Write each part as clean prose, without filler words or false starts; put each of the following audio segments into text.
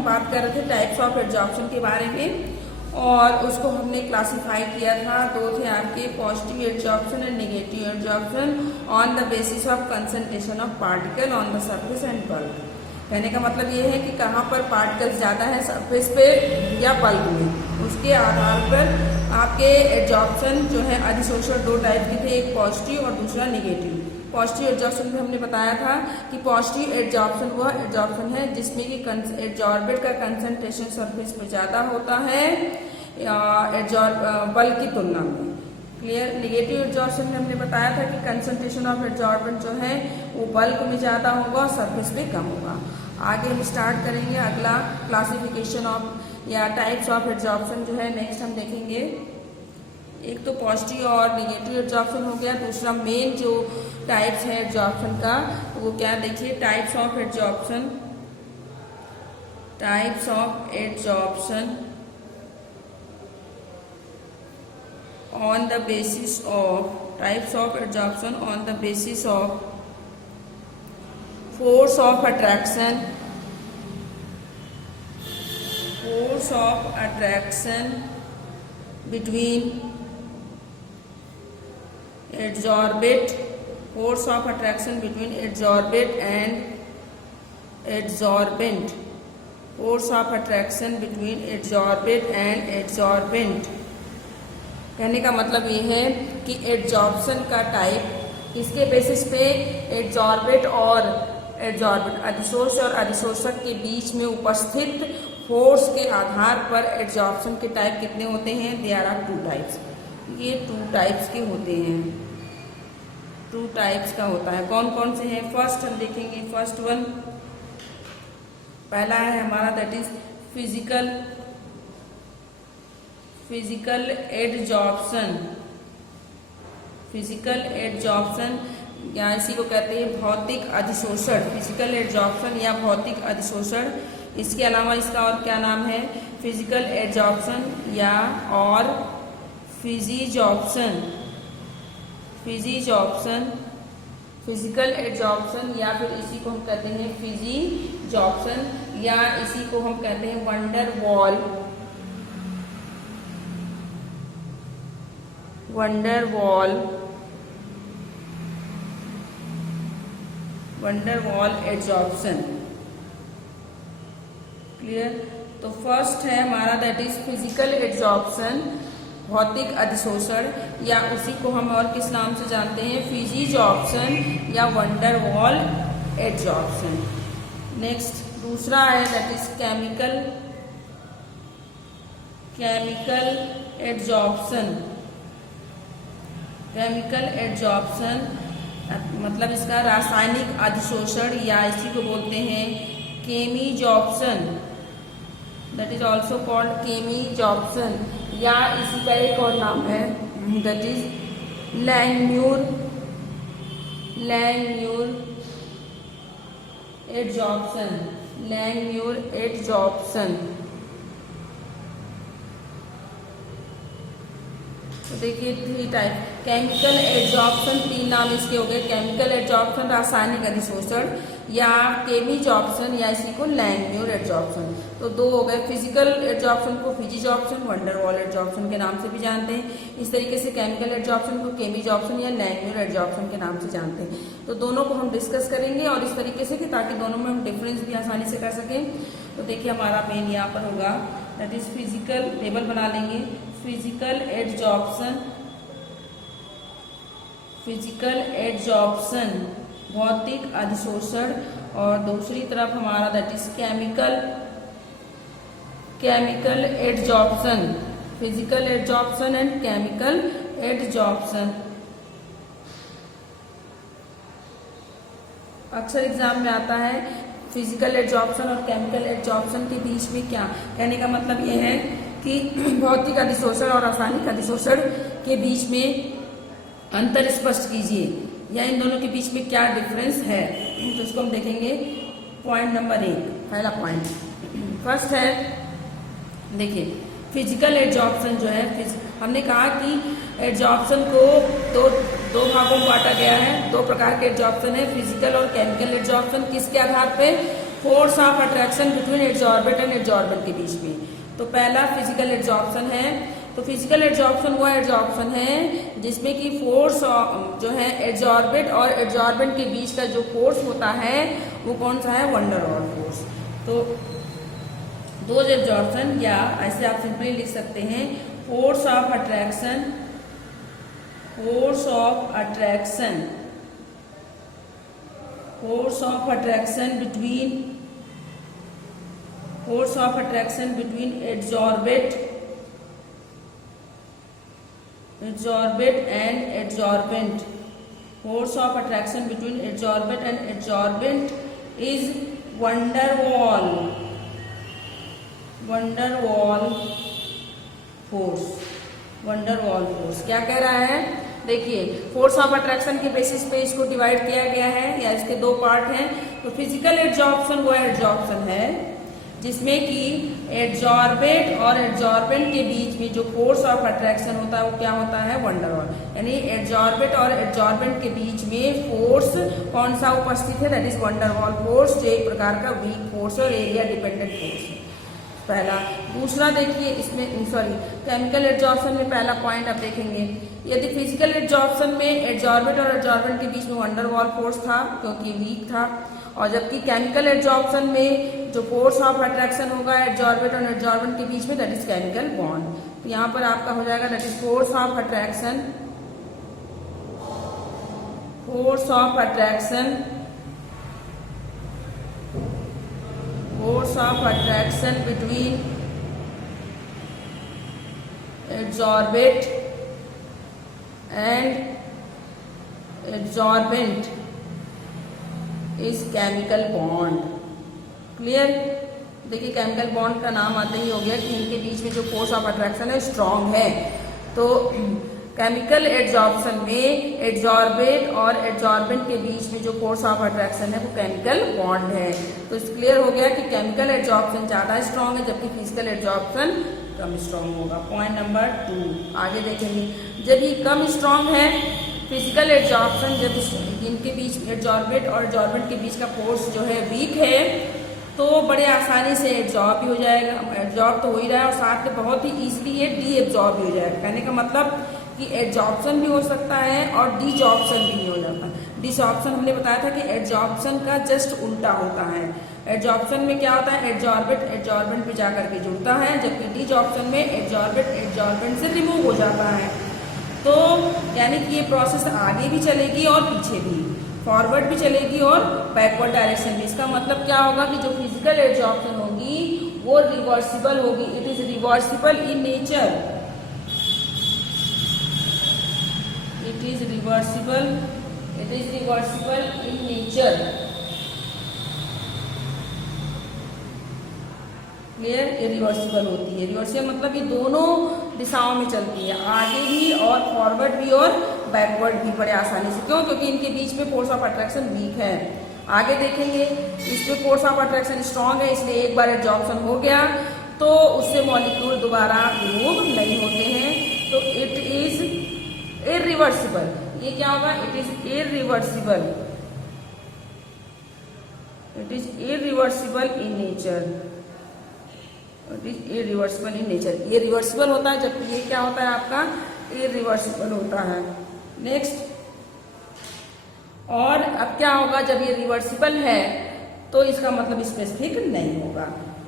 हम बात कर रहे थे टाइप्स ऑफ एड्जॉर्प्शन के बारे में, और उसको हमने क्लासिफाई किया था। दो थे आपके, positive adsorption and negative adsorption on the basis of concentration of particle on the surface and bulk. कहने का मतलब ये है कि कहाँ पर पार्टिकल्स ज़्यादा है, सरफेस पे या बल्क में, उसके आधार पर आपके एड्जॉर्प्शन जो है अधिशोषण दो टाइप के थे, एक पॉजिटिव और दूसरा नेगेटिव। पॉजिटिव एड्जॉर्प्शन में हमने बताया था कि पॉजिटिव एड्जॉर्प्शन वह एड्जॉर्प्शन है जिसमें कि एड्जॉर्बेट का कंसंट्रेशन सरफेस पे ज़्यादा होता है बल्क की तुलना में। क्लियर। नेगेटिव एड्जॉर्प्शन में हमने बताया था कि कंसंट्रेशन ऑफ एड्जॉर्बेंट जो है वो बल्क में ज़्यादा होगा और सरफेस पे कम होगा। आगे हम स्टार्ट करेंगे अगला क्लासिफिकेशन ऑफ या टाइप्स ऑफ एड्जॉर्प्शन जो है नेक्स्ट हम देखेंगे। एक तो पॉजिटिव और नेगेटिव एड्जॉर्प्शन हो गया, दूसरा मेन जो टाइप्स है एड्जॉर्प्शन का वो क्या, देखिए types of adsorption. Types of adsorption on the basis of types of absorption on the basis of force of attraction between adsorbate, force of attraction between adsorbate and adsorbent, force of attraction between adsorbate and adsorbent। कहने का मतलब ये है कि adsorption का type किसके basis पे, adsorbate और एड्जॉर्बेंट अधिशोष और अधिशोषक के बीच में उपस्थित फोर्स के आधार पर एड्जॉर्प्शन के टाइप कितने होते हैं, देयर आर टू टाइप्स। ये टू टाइप्स के होते हैं, टू टाइप्स का होता है। कौन कौन से हैं, फर्स्ट हम देखेंगे। फर्स्ट वन पहला है हमारा that is physical adsorption. Physical adsorption या इसी को कहते हैं भौतिक अधिशोषण, फिजिकल एड्जॉर्प्शन या भौतिक अधिशोषण। इसके अलावा इसका और क्या नाम है, फिजिकल एड्जॉर्प्शन या और फिजिजॉर्प्शन। फिजिकल एड्जॉर्प्शन या फिर इसी को हम कहते हैं फिजिजॉर्प्शन या इसी को हम कहते हैं वंडर वॉल एड्जॉर्प्शन। क्लियर। तो फर्स्ट है हमारा दैट इज फिजिकल एड्जॉर्प्शन, भौतिक अधिशोषण, या उसी को हम और किस नाम से जानते हैं, फिजिजॉर्प्शन या वंडर वॉल एड्जॉर्प्शन। नेक्स्ट दूसरा है दैट इज केमिकल एड्जॉर्प्शन मतलब इसका रासायनिक अधिशोषण या इसी को बोलते हैं केमिजॉर्प्शन, दैट इज ऑल्सो कॉल्ड केमिजॉर्प्शन, या इसी का एक और नाम है दैट इज लैंगम्यूर एड्जॉर्प्शन। तो देखिए थ्री टाइप, केमिकल एड्जॉर्प्शन तीन नाम इसके हो गए, केमिकल एड्जॉर्प्शन रासायनिक अधिशोषण या केमिजॉर्प्शन या इसी को लैंगम्यूर एड्जॉर्प्शन। तो दो हो गए, फिजिकल एड्जॉर्प्शन को फिजिजॉर्प्शन, वंडर वॉल एड्जॉर्प्शन के नाम से भी जानते हैं। इस तरीके से केमिकल एड्जॉर्प्शन को केमिजॉर्प्शन या लैंगम्यूर एड्जॉर्प्शन के नाम से जानते हैं। तो दोनों को हम डिस्कस करेंगे और इस तरीके से कि ताकि दोनों में हम डिफरेंस भी आसानी से कर सकें। तो देखिए हमारा मेन यहाँ पर होगा दैट इज फिजिकल, टेबल बना लेंगे, फिजिकल एड्जॉर्प्शन भौतिक अधिशोषण, और दूसरी तरफ हमारा that is chemical adsorption, physical adsorption and chemical adsorption. अक्सर एग्जाम में आता है फिजिकल एड्जॉर्प्शन और केमिकल एड्जॉर्प्शन के बीच में क्या, कहने का मतलब ये है कि भौतिक अधिशोषण और रासायनिक अधिशोषण के बीच में अंतर स्पष्ट कीजिए, या इन दोनों के बीच में क्या डिफरेंस है। तो इसको हम देखेंगे पॉइंट नंबर 1, पहला पॉइंट फर्स्ट है, देखिए फिजिकल एड्जॉर्प्शन जो है, हमने कहा कि एड्जॉर्प्शन को दो भागों में बांटा गया है, दो प्रकार के एड्जॉर्प्शन है, फिजिकल और केमिकल एड्जॉर्प्शन। किसके आधार पे, force of attraction between adsorbate and adsorbent के बीच में। तो पहला फिजिकल एड्सॉर्प्शन है। तो फिजिकल एड्सॉर्प्शन वो एड्सॉर्प्शन है जिसमें कि फोर्स जो है एड्सॉर्बेट और एड्सॉर्बेंट के बीच का जो फोर्स होता है वो कौन सा है, वंडर वॉल फोर्स। तो दो एड्सॉर्प्शन, या ऐसे आप सिंपली लिख सकते हैं force of attraction, force of attraction, force of attraction between, force of attraction between adsorbate, adsorbate and adsorbent, force of attraction between adsorbate and adsorbent is wonder wall, wonder wall force, wonder wall force. क्या कह रहा है, देखिए force of attraction के basis पे इसको divide किया गया है, या इसके दो पार्ट हैं। तो फिजिकल एड्सॉर्प्शन वो एड्सॉर्प्शन है जिसमें कि एड्सॉर्बेट और एड्सॉर्बेंट के बीच में जो फोर्स ऑफ अट्रैक्शन होता है वो क्या होता है, वंडर वॉल। यानी एड्सॉर्बेट और एड्सॉर्बेंट के बीच में फोर्स कौन सा उपस्थित है, that is wonder wall force, जो एक प्रकार का वीक फोर्स और एरिया डिपेंडेंट फोर्स है, पहला। दूसरा देखिए इसमें, सॉरी, केमिकल एड्सॉर्प्शन में पहला पॉइंट आप देखेंगे, यदि फिजिकल एड्सॉर्प्शन में एड्सॉर्बेट और एड्सॉर्बेंट के बीच में वंडर वॉल फोर्स था क्योंकि वीक था, और जबकि केमिकल एड्सॉर्प्शन में जो फोर्स ऑफ अट्रैक्शन होगा एड्सॉर्बेट और एड्सॉर्बेंट के बीच में, दैट इज केमिकल बॉन्ड। तो यहाँ पर आपका हो जाएगा that is force of attraction, force of attraction, force of attraction between adsorbate and adsorbent is chemical bond. Clear. देखिए केमिकल बॉन्ड का नाम आते ही हो गया कि इनके बीच में जो फोर्स ऑफ अट्रैक्शन है स्ट्रॉन्ग है। तो केमिकल एड्सॉर्प्शन में एड्सॉर्बेट और एड्सॉर्बेंट के बीच में जो फोर्स ऑफ अट्रैक्शन है वो केमिकल बॉन्ड है। तो इस क्लियर हो गया कि केमिकल एड्सॉर्प्शन ज्यादा स्ट्रॉन्ग है जबकि फिजिकल एड्सॉर्प्शन कम स्ट्रॉन्ग होगा। पॉइंट नंबर 2 आगे देखेंगे, जब ये कम स्ट्रॉन्ग है फिजिकल एड्सॉर्प्शन, जब इनके बीच एड्सॉर्बेट और एड्सॉर्बेंट के बीच का फोर्स जो है वीक है तो बड़े आसानी से एब्जॉर्ब भी हो जाएगा, एब्जॉर्ब तो हो ही रहा है और साथ में बहुत ही ईजिली ये डी एब्जॉर्ब भी हो जाएगा। कहने का मतलब कि एड्सॉर्प्शन भी हो सकता है और डिसॉर्प्शन भी नहीं हो जाता। डिसॉर्प्शन हमने बताया था कि एड्सॉर्प्शन का जस्ट उल्टा होता है। एड्सॉर्प्शन में क्या होता है, एड्सॉर्बेट एड्सॉर्बेंट पे जाकर के जुड़ता है, जबकि डिसॉर्प्शन में एड्सॉर्बेट एड्सॉर्बेंट से रिमूव हो जाता है। तो यानी कि ये प्रोसेस आगे भी चलेगी और पीछे भी, फॉरवर्ड भी चलेगी और बैकवर्ड डायरेक्शन में। इसका मतलब क्या होगा कि जो फिजिकल एड्सॉर्प्शन होगी वो रिवर्सिबल होगी, it is reversible in nature, it is reversible, it is reversible in nature. Clear, ये रिवर्सिबल होती है। रिवर्सिबल मतलब ये दोनों दिशाओं में चलती है, आगे भी और फॉरवर्ड भी और बैकवर्ड भी बड़े आसानी से। क्यों? क्योंकि इनके बीच में फोर्स ऑफ अट्रैक्शन वीक है। आगे देखेंगे इसमें फोर्स ऑफ अट्रैक्शन स्ट्रॉन्ग है, इसलिए एक बार एड्सॉर्प्शन हो गया तो उससे मॉलिक्यूल दोबारा रिमूव नहीं होते हैं। तो इट इज इरिवर्सिबल। ये क्या होगा, it is irreversible, it is irreversible in nature, it is irreversible in nature. ये रिवर्सिबल होता है जबकि ये क्या होता है आपका, इरिवर्सिबल होता है। नेक्स्ट, और अब क्या होगा जब ये रिवर्सिबल है तो इसका मतलब स्पेसिफिक नहीं होगा,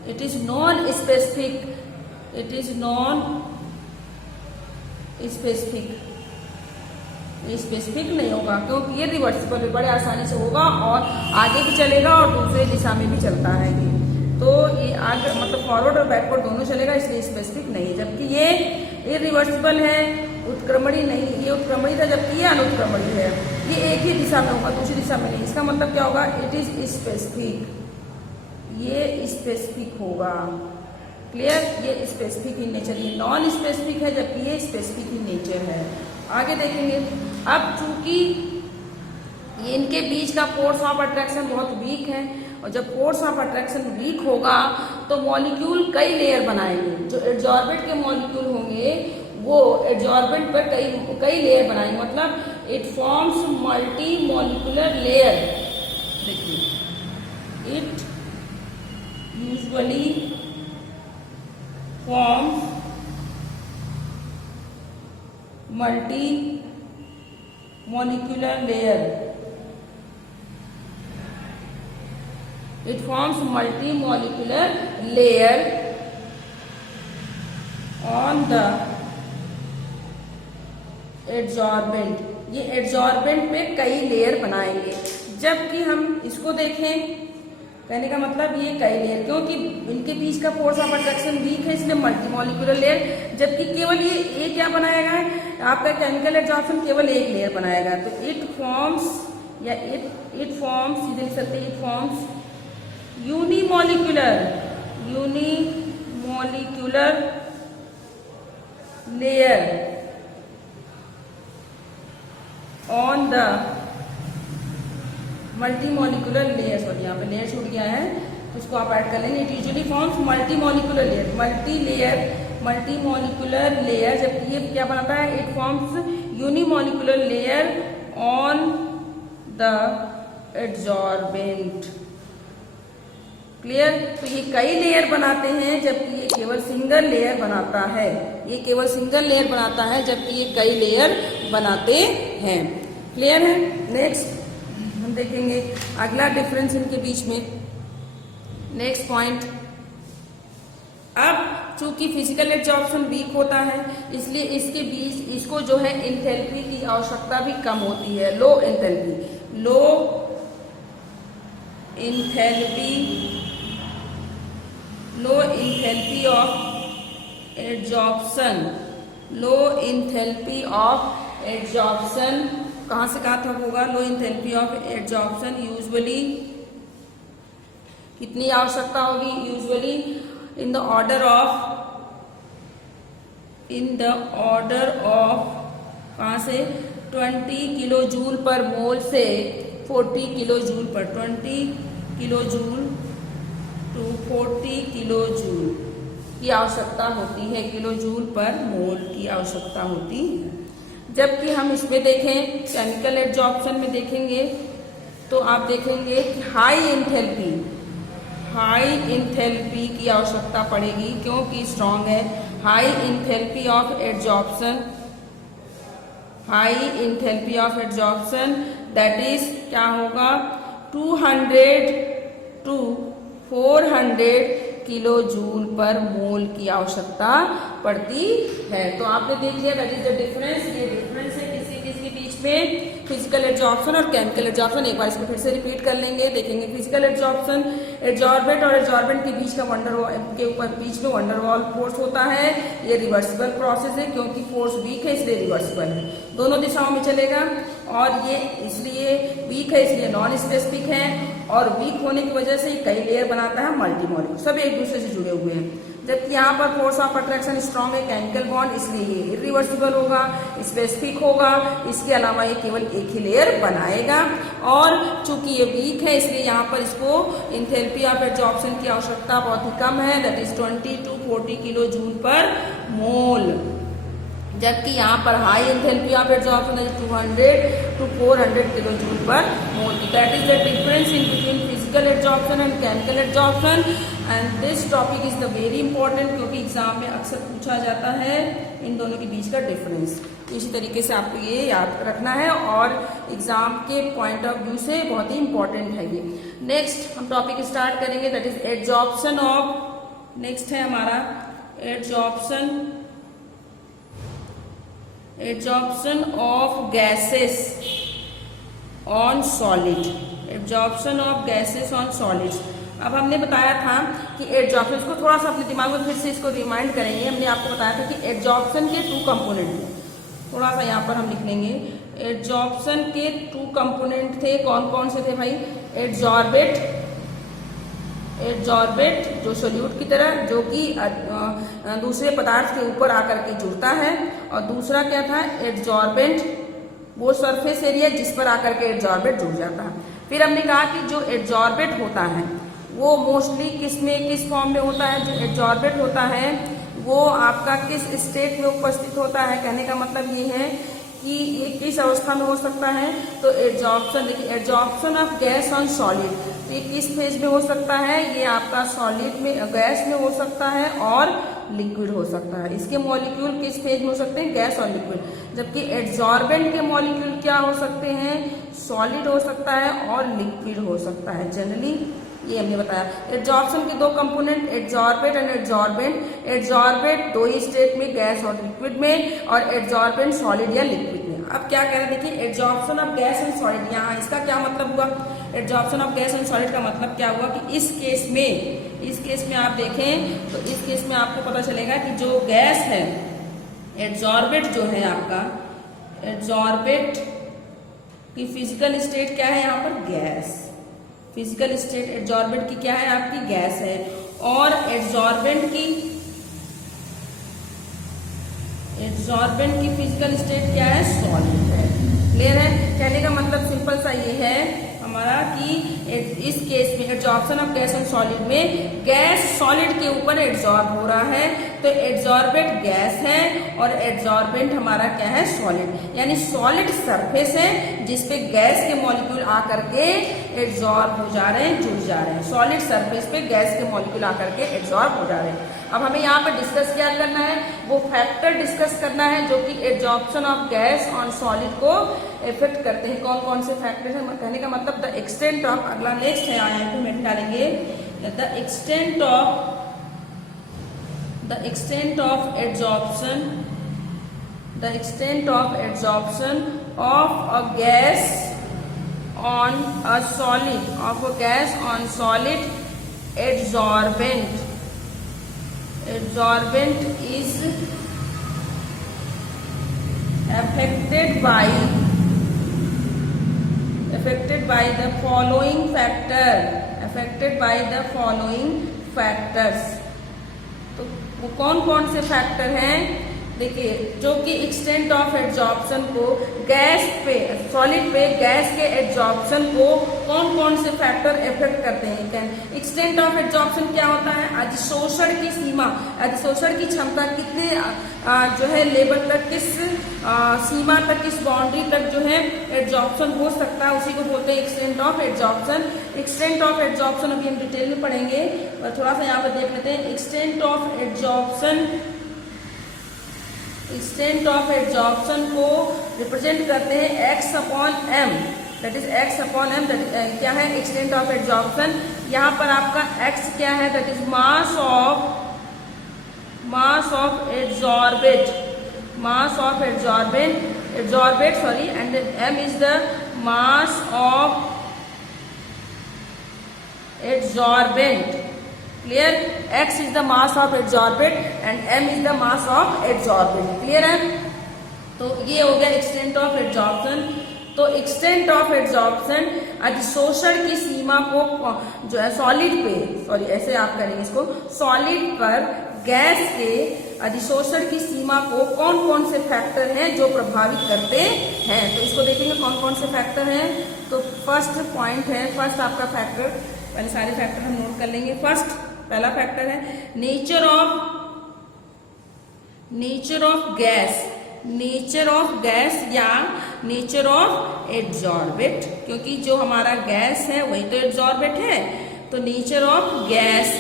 it is non specific, it is non specific, specific नहीं होगा क्योंकि ये रिवर्सिबल बड़े आसानी से होगा और आगे भी चलेगा और दूसरे दिशा में भी चलता है। तो ये आगे मतलब फॉरवर्ड और बैकवर्ड दोनों चलेगा, इसलिए स्पेसिफिक नहीं है। जबकि ये इरिवर्सिबल है, उत्क्रमणी नहीं, ये उत्क्रमणी था जबकि ये अनुत्क्रमणी है। ये एक ही दिशा में होगा, दूसरी दिशा में नहीं। इसका मतलब क्या होगा, इट इज स्पेसिफिक, ये स्पेसिफिक होगा। क्लियर, ये स्पेसिफिक इन नेचर, ये नॉन स्पेसिफिक है जबकि ये स्पेसिफिक इन नेचर है। आगे देखेंगे, अब चूंकि इनके बीच का फोर्स ऑफ अट्रैक्शन बहुत वीक है और जब फोर्स ऑफ अट्रैक्शन वीक होगा तो मॉलिक्यूल कई लेयर बनाएंगे। जो एड्सॉर्बेट के मॉलिक्यूल होंगे वो एड्सॉर्बेंट पर कई लेयर बनाएंगे, मतलब it forms multi molecular layer. देखिए, it usually forms multi-molecular layer. It forms multi-molecular layer on the adsorbent. ये adsorbent पे कई लेयर बनाएंगे। जबकि हम इसको देखें, कहने का मतलब ये कई लेयर, क्योंकि इनके बीच का फोर्स ऑफ अट्रैक्शन वीक है इसलिए मल्टी मॉलिक्यूलर लेयर। जबकि केवल ये क्या बनाएगा, आपका केमिकल एब्जॉर्प्शन केवल एक लेयर बनाएगा। तो इट फॉर्म्स या इट फॉर्म्स, सीधे लिख सकते हैं, it forms unimolecular layer on the multimolecular layer. Sorry यहाँ पे लेयर छूट गया है तो उसको आप ऐड कर लेंगे। It usually forms multimolecular layer, multimolecular layer. जबकि ये क्या बनाता है, it forms unimolecular layer on the adsorbent. Clear. तो ये कई लेयर बनाते हैं जबकि ये केवल सिंगल लेयर बनाता है। ये केवल सिंगल लेयर बनाता है जबकि ये कई लेयर बनाते हैं। क्लियर है। नेक्स्ट हम देखेंगे अगला डिफरेंस इनके बीच में। नेक्स्ट पॉइंट, अब चूंकि फिजिकल एब्जॉर्प्शन वीक होता है इसलिए इसके बीच इसको जो है इंथैल्पी की आवश्यकता भी कम होती है। लो इंथैल्पी ऑफ एड्सॉर्प्शन, कहां से कहां तक होगा, लो इंथैल्पी ऑफ एड्सॉर्प्शन यूजुअली कितनी आवश्यकता होगी, usually in the order of कहां से 20 किलो जूल पर मोल से 40 किलो जूल पर, 20 kilo joule to 40 kilo joule की आवश्यकता होती है, किलो जूल पर मोल की आवश्यकता होती है। जबकि हम इसमें देखें केमिकल एब्जॉर्प्शन में देखेंगे तो आप देखेंगे कि हाई इंथैल्पी की आवश्यकता पड़ेगी क्योंकि स्ट्रॉन्ग है। High enthalpy of adsorption that is क्या होगा, 200 टू 400 किलो जूल पर मोल की आवश्यकता पड़ती है। तो आपने देख लिया दैट इज द डिफरेंस। ये डिफरेंस है किसके बीच में, फिजिकल एब्जॉर्प्शन और केमिकल एब्जॉर्प्शन। एक बार इसको फिर से रिपीट कर लेंगे, देखेंगे फिजिकल एब्जॉर्प्शन, एड्सॉर्बेंट और एड्सॉर्बेंट के बीच का के ऊपर बीच में वंडरवॉल फोर्स होता है। ये रिवर्सिबल प्रोसेस है क्योंकि फोर्स वीक है इसलिए रिवर्सिबल है, दोनों दिशाओं में चलेगा। और ये इसलिए वीक है इसलिए नॉन स्पेसिफिक है और वीक होने की वजह से कई लेयर बनाता है मल्टीमॉलिक्यूलर, सब एक दूसरे से जुड़े हुए हैं। जबकि यहाँ पर फोर्स ऑफ अट्रैक्शन स्ट्रॉन्ग है, केमिकल बॉन्ड, इसलिए ये इरिवर्सिबल होगा, स्पेसिफिक होगा। इसके अलावा ये केवल एक ही लेयर बनाएगा। और चूंकि ये वीक है इसलिए यहाँ पर इसको इंथैल्पी ऑफ एड्सॉर्प्शन की आवश्यकता बहुत ही कम है, that is 20 to 40 kilo joule per mole. जबकि यहाँ पर हाई इंथैल्पी ऑफ एड्सॉर्प्शन है 200 to 400 kilo joule per mole. That is the difference in between physical adsorption and chemical adsorption. And this topic is the very important क्योंकि exam में अक्सर पूछा जाता है इन दोनों के बीच का डिफरेंस। इसी तरीके से आपको ये याद रखना है और एग्जाम के पॉइंट ऑफ व्यू से बहुत ही इंपॉर्टेंट है ये। नेक्स्ट हम टॉपिक स्टार्ट करेंगे that is adsorption of, next है हमारा adsorption of gases on solid, adsorption of gases on solids. अब हमने बताया था कि एड्सॉर्प्शन, इसको थोड़ा सा अपने दिमाग में फिर से इसको रिमाइंड करेंगे। हमने आपको बताया था कि एड्सॉर्प्शन के 2 कंपोनेंट थे, थोड़ा सा यहाँ पर हम लिख लेंगे। एड्सॉर्प्शन के 2 कंपोनेंट थे, कौन कौन से थे भाई, एड्सॉर्बेट जो सोल्यूट की तरह जो कि दूसरे पदार्थ के ऊपर आकर के जुड़ता है, और दूसरा क्या था एड्सॉर्बेंट, वो सरफेस एरिया जिस पर आकर के एड्सॉर्बेट जुड़ जाता है। फिर हमने कहा कि जो एड्सॉर्बेट होता है वो मोस्टली किस फॉर्म में होता है, जो एड्सॉर्बेट होता है वो आपका किस स्टेट में उपस्थित होता है। कहने का मतलब ये है कि ये किस अवस्था में हो सकता है, तो एड्सॉर्प्शन, देखिए adsorption of gas on solid, तो ये किस फेज में हो सकता है, ये आपका सॉलिड में, गैस में हो सकता है और लिक्विड हो सकता है। इसके मॉलिक्यूल किस फेज में हो सकते हैं, गैस और लिक्विड। जबकि एड्सॉर्बेंट के मॉलिक्यूल क्या हो सकते हैं, सॉलिड हो सकता है और लिक्विड हो सकता है जनरली, ये हमने बताया। एड्सॉर्प्शन के दो component, adsorbate and adsorbent. Adsorbate दो ही स्टेट में, गैस और लिक्विड में, और एड्सॉर्बेंट सॉलिड या लिक्विड में। अब क्या कह रहे हैं देखिए, adsorption of gas and solid, यहाँ इसका क्या मतलब हुआ, adsorption of gas and solid का मतलब क्या हुआ कि इस केस में आप देखें तो इस केस में आपको पता चलेगा कि जो गैस है, एड्सॉर्बेट जो है आपका, एड्सॉर्बेट की फिजिकल स्टेट क्या है यहाँ पर, गैस। फिजिकल स्टेट एड्सॉर्बेंट की क्या है, आपकी गैस है, और एड्सॉर्बेंट की फिजिकल स्टेट क्या है, सॉलिड है। क्लियर है, कहने का मतलब सिंपल सा ये है हमारा कि इस केस में adsorption of gas and solid में गैस सॉलिड के ऊपर एड्सॉर्ब हो रहा है, तो एड्सॉर्बेंट गैस है और एड्सॉर्बेंट हमारा क्या है, सॉलिड। यानी सॉलिड सरफेस है जिसपे गैस के मॉलिक्यूल आकर के एड्सॉर्ब हो जा रहे हैं, जुड़ जा रहे हैं। सॉलिड सरफेस पे गैस के मॉलिक्यूल आकर के एड्सॉर्ब हो जा रहे हैं। अब हमें यहाँ पर डिस्कस क्या करना है, वो फैक्टर डिस्कस करना है जो कि adsorption of gas on solid को इफेक्ट करते हैं। कौन कौन से फैक्टर हैं, कहने का मतलब द एक्सटेंट ऑफ, अगला नेक्स्ट है आया तो मैं डालेंगे, the extent of adsorption of a gas on a solid, of a gas on solid, adsorbent is affected by the following factors। तो वो कौन कौन से फैक्टर हैं, देखिए, जो कि एक्सटेंट ऑफ एड्सॉर्प्शन को गैस पे, सॉलिड पे गैस के एड्सॉर्प्शन को कौन कौन से फैक्टर इफेक्ट करते हैं। एक्सटेंट ऑफ एड्सॉर्प्शन क्या होता है, अधिशोषण की सीमा, अधिशोषण की क्षमता कितने जो है लेवल तक, किस सीमा तक, किस बाउंड्री तक जो है एड्सॉर्प्शन हो सकता है, उसी को बोलते हैं extent of adsorption. Extent of adsorption अभी हम डिटेल में पढ़ेंगे, और थोड़ा सा यहाँ पर देख लेते हैं। एक्सटेंट ऑफ एड्सॉर्प्शन को रिप्रेजेंट करते हैं x upon m, that is x upon m। क्या है एक्सटेंट ऑफ एड्सॉर्प्शन, यहाँ पर आपका x क्या है, that is mass of adsorbate sorry, and m is the mass of adsorbent. Clear, x is the mass of adsorbent and m is the mass of adsorbent। Clear है, तो ये हो गया एक्सटेंट ऑफ एड्सॉर्प्शन। तो extent of adsorption अधिशोषण की सीमा को जो है सॉलिड पे, सॉरी ऐसे आप करेंगे इसको, सॉलिड पर गैस के अधिशोषण की सीमा को कौन कौन से फैक्टर हैं जो प्रभावित करते हैं, तो इसको देखेंगे कौन कौन से फैक्टर हैं। तो फर्स्ट पॉइंट है, फर्स्ट आपका फैक्टर, पहले सारे फैक्टर हम नोट कर लेंगे। फर्स्ट पहला फैक्टर है नेचर ऑफ गैस या नेचर ऑफ एड्सॉर्बेट, क्योंकि जो हमारा गैस है वही तो एड्सॉर्बेट है। तो नेचर ऑफ गैस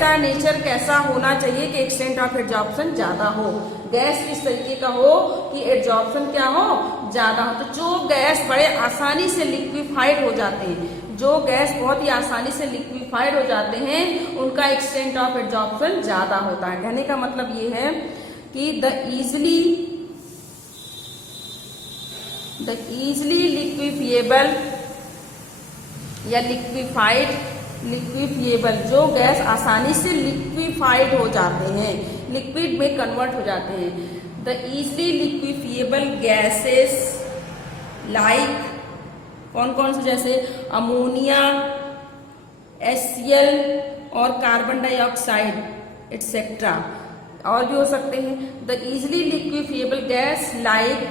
का नेचर कैसा होना चाहिए कि एक्सटेंट ऑफ एड्सॉर्प्शन ज्यादा हो, गैस किस तरीके का हो कि एड्सॉर्प्शन क्या हो, ज्यादा हो। तो जो गैस बड़े आसानी से लिक्विफाइड हो जाते हैं, जो गैस बहुत ही आसानी से लिक्विफाइड हो जाते हैं, उनका एक्सटेंट ऑफ एड्सॉर्प्शन ज्यादा होता है। कहने का मतलब ये है कि द इजीली लिक्विफिएबल या लिक्विफिएबल, जो गैस आसानी से लिक्विफाइड हो जाते हैं, लिक्विड में कन्वर्ट हो जाते हैं। The easily liquefiable gases like, कौन कौन से, जैसे अमोनिया, HCl और कार्बन डाइऑक्साइड एटसेट्रा, और भी हो सकते हैं। The easily liquefiable gas like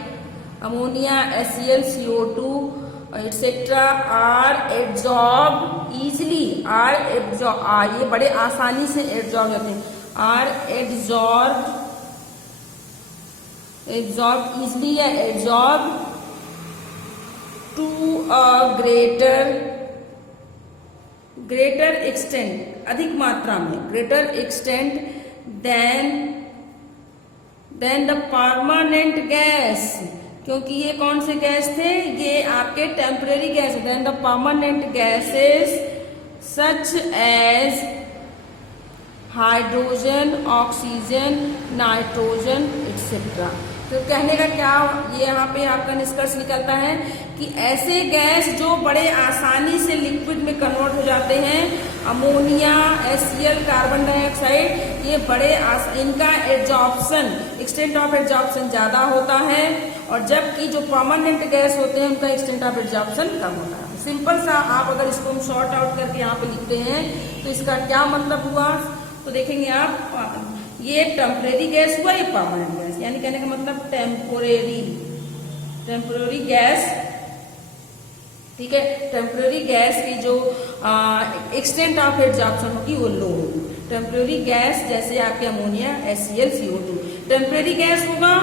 ammonia, HCl, CO2 etcetera are adsorb easily, ये बड़े आसानी से एड्सॉर्ब होते हैं, आर एड्सॉर्ब इजिली या adsorb to a greater greater extent, अधिक मात्रा में, greater extent than the permanent gas, क्योंकि ये कौन से गैस थे, ये आपके temporary gas, then the permanent gases such as hydrogen, oxygen, nitrogen etcetera. तो कहने का क्या ये यहाँ पे आपका निष्कर्ष निकलता है कि ऐसे गैस जो बड़े आसानी से लिक्विड में कन्वर्ट हो जाते हैं, अमोनिया, HCl, कार्बन डाइऑक्साइड, ये बड़े इनका एब्जॉर्प्शन, एक्सटेंट ऑफ एब्जॉर्प्शन ज़्यादा होता है, और जबकि जो परमानेंट गैस होते हैं उनका एक्सटेंट ऑफ एब्जॉर्प्शन कम होता है। सिंपल सा आप अगर इसको हम शॉर्ट आउट करके यहाँ पे लिखते हैं तो इसका क्या मतलब हुआ, तो देखेंगे आप, ये टेम्परेरी गैस हुआ, ये परमानेंट गैस, यानी कहने का मतलब टेम्परेरी गैस, ठीक है, टेम्परेरी गैस की जो एक्सटेंट ऑफ एब्जॉर्प्शन होगी वो लो होगी। टेम्परेरी गैस जैसे आपके ammonia, HCl, CO2, temporary gas होगा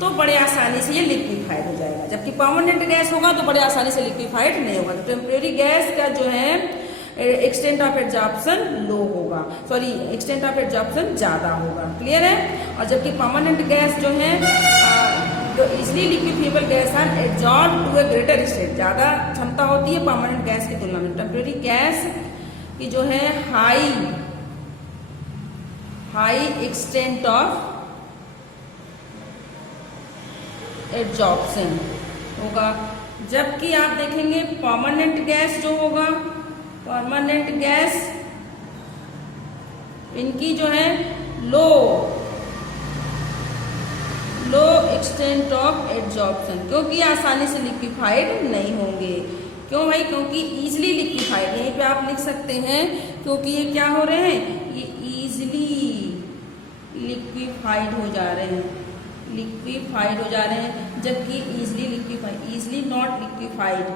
तो बड़े आसानी से ये लिक्विफाइड हो जाएगा, जबकि परमानेंट गैस होगा तो बड़े आसानी से लिक्विफाइड नहीं होगा। तो टेम्परेरी गैस का जो है एक्सटेंट ऑफ एब्जॉर्प्शन लो होगा, सॉरी एक्सटेंट ऑफ एब्जॉर्प्शन ज्यादा होगा, क्लियर है। और जबकि परमानेंट गैस जो है जो easily liquefiable gas are absorb to a greater extent, ज्यादा क्षमता होती है परमानेंट गैस की तुलना में। टेम्परेरी गैस की जो है हाई एक्सटेंट ऑफ एब्जॉर्प्शन होगा, जबकि आप देखेंगे परमानेंट गैस जो होगा, परमानेंट गैस इनकी जो है लो एक्सटेंट ऑफ एब्जॉर्प्शन, क्योंकि आसानी से लिक्विफाइड नहीं होंगे। क्यों भाई, क्योंकि इजिली लिक्विफाइड, यहीं पे आप लिख सकते हैं, क्योंकि ये क्या हो रहे हैं, ये इजिली लिक्विफाइड हो जा रहे हैं, जबकि easily not liquefied,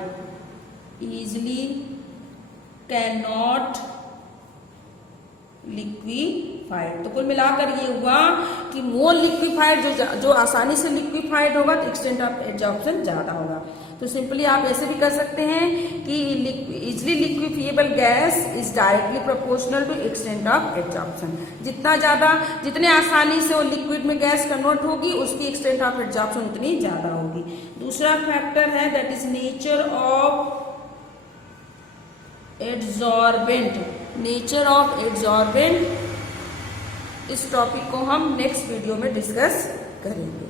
easily can not liquefied. तो कुल मिलाकर ये हुआ कि मोर लिक्विफाइड जो आसानी से लिक्विफाइड होगा तो एक्सटेंट ऑफ एब्जॉर्प्शन ज्यादा होगा। तो सिंपली आप ऐसे भी कर सकते हैं कि easily liquefiable gas is directly proportional to extent of absorption, जितने आसानी से वो लिक्विड में गैस कन्वर्ट होगी उसकी एक्सटेंट ऑफ एब्जॉर्प्शन उतनी ज्यादा होगी। दूसरा फैक्टर है that is nature of adsorbent. इस टॉपिक को हम नेक्स्ट वीडियो में डिस्कस करेंगे।